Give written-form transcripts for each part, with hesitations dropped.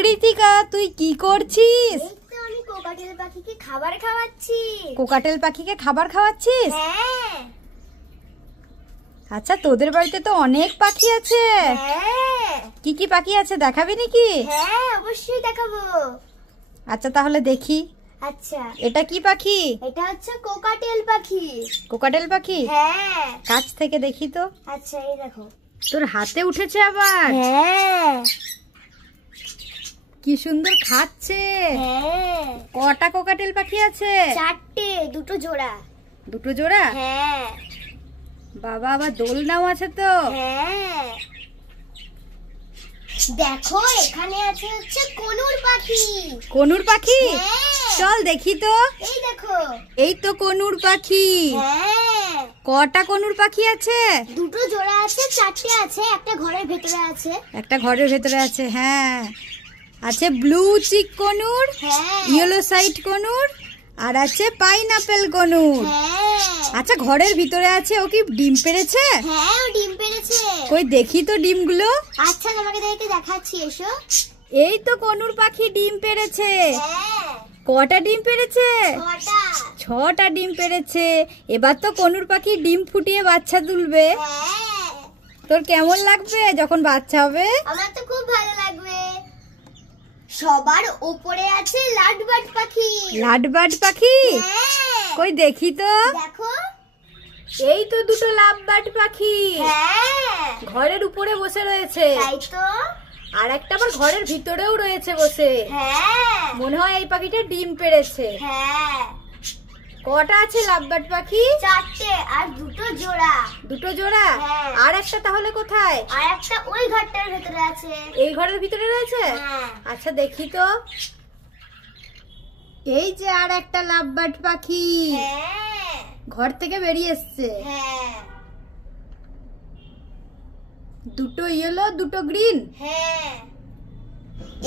কৃতিকা, তুই কি করছিস? এই তো আমি কোকাটেল পাখিকে খাবার খাওয়াচ্ছি। কোকাটেল পাখিকে খাবার খাওয়াচ্ছিস? হ্যাঁ। আচ্ছা, তোদের বাড়িতে তো অনেক পাখি আছে। হ্যাঁ। কি কি পাখি আছে দেখাবি নাকি? হ্যাঁ, অবশ্যই দেখাবো। আচ্ছা তাহলে দেখি। আচ্ছা, এটা কি পাখি? এটা হচ্ছে কোকাটেল পাখি। কোকাটেল পাখি? হ্যাঁ। কাছ থেকে দেখি তো। আচ্ছা, এই দেখো। তোর হাতে উঠেছে আবার। হ্যাঁ। কি সুন্দর খাচ্ছে। হ্যাঁ। কটা কোকাটেল পাখি আছে? 4টে, দুটো জোড়া। দুটো জোড়া? হ্যাঁ। বাবা, আবার দোলনাও আছে তো। হ্যাঁ। দেখো, এখানে আছে হচ্ছে কনুর পাখি। কনুর পাখি? হ্যাঁ। চল দেখি তো। এই দেখো। এই তো কনুর পাখি। হ্যাঁ। কটা কনুর পাখি আছে? দুটো জোড়া আছে, 4টে আছে, একটা ঘরের ভেতরে আছে। একটা ঘরের ভেতরে আছে। হ্যাঁ, আছে ব্লু চিক কনুর, হ্যাঁ। ইয়েলো সাইড কনুর, আর আছে পাইনাপেল কনুর। হ্যাঁ। আচ্ছা, ঘরের ভিতরে আছে। ও কি ডিম পেড়েছে? হ্যাঁ, ও ডিম পেড়েছে। কই দেখি তো ডিমগুলো। আচ্ছা, তোমাকে দেখাচ্ছি, এসো। এই তো কনুর পাখি ডিম পেড়েছে। হ্যাঁ। কটা ডিম পেড়েছে? 6টা। 6টা ডিম পেড়েছে। এবার তো কনুর পাখি ডিম ফুটিয়ে বাচ্চা তুলবে। হ্যাঁ। তোর কেমন লাগবে যখন বাচ্চা হবে? আমার তো খুব ভালো লাগবে। সবার উপরে আছে লাডবার্ড পাখি। লাডবার্ড পাখি? হ্যাঁ। কই দেখি তো। দেখো। এই তো দুটো লাভবার্ড পাখি। হ্যাঁ। ঘরের উপরে বসে রয়েছে। তাই তো। আর একটা আবার ঘরের ভিতরেও রয়েছে বসে। হ্যাঁ। মনে হয় এই পাখিটা ডিম পেড়েছে। হ্যাঁ। কটা আছে লাভবার্ড পাখি? 4টে, আর দুটো জোড়া। দুটো জোড়া? হ্যাঁ। আর একটা তাহলে কোথায়? আর একটা ওই ঘরটার ভেতরে আছে। এই ঘরের ভিতরে রয়েছে? হ্যাঁ। আচ্ছা দেখি তো। এই যে আর একটা লাভবার্ড পাখি হ্যাঁ। ঘর থেকে বেরিয়ে এসছে। হ্যাঁ। দুটো ইয়েলো, দুটো গ্রিন। হ্যাঁ।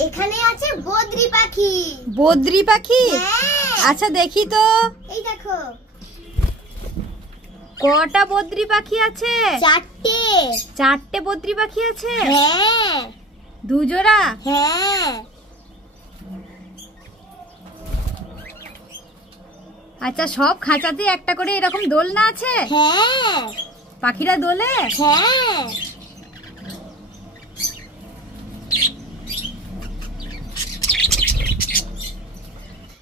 এখানে আছে বদ্রি পাখি। বদ্রি পাখি? হ্যাঁ। আচ্ছা দেখি তো। এই দেখো। কটা বদ্রি পাখি আছে? 4টে। 4টে বদ্রি পাখি আছে। হ্যাঁ। দু জোড়া? হ্যাঁ। আচ্ছা, সব খাঁচাতে একটা করে এরকম দোলনা আছে? হ্যাঁ। পাখিরা দোলে? হ্যাঁ।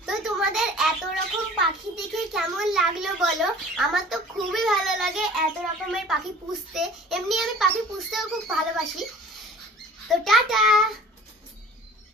তো তোমাদের এত রকম পাখি দেখে কেমন লাগলো বলো? আমার তো খুবই ভালো লাগে এত রকমের পাখি পুষতে। এমনি আমি পাখি পুষতেও খুব ভালোবাসি। তো টাটা।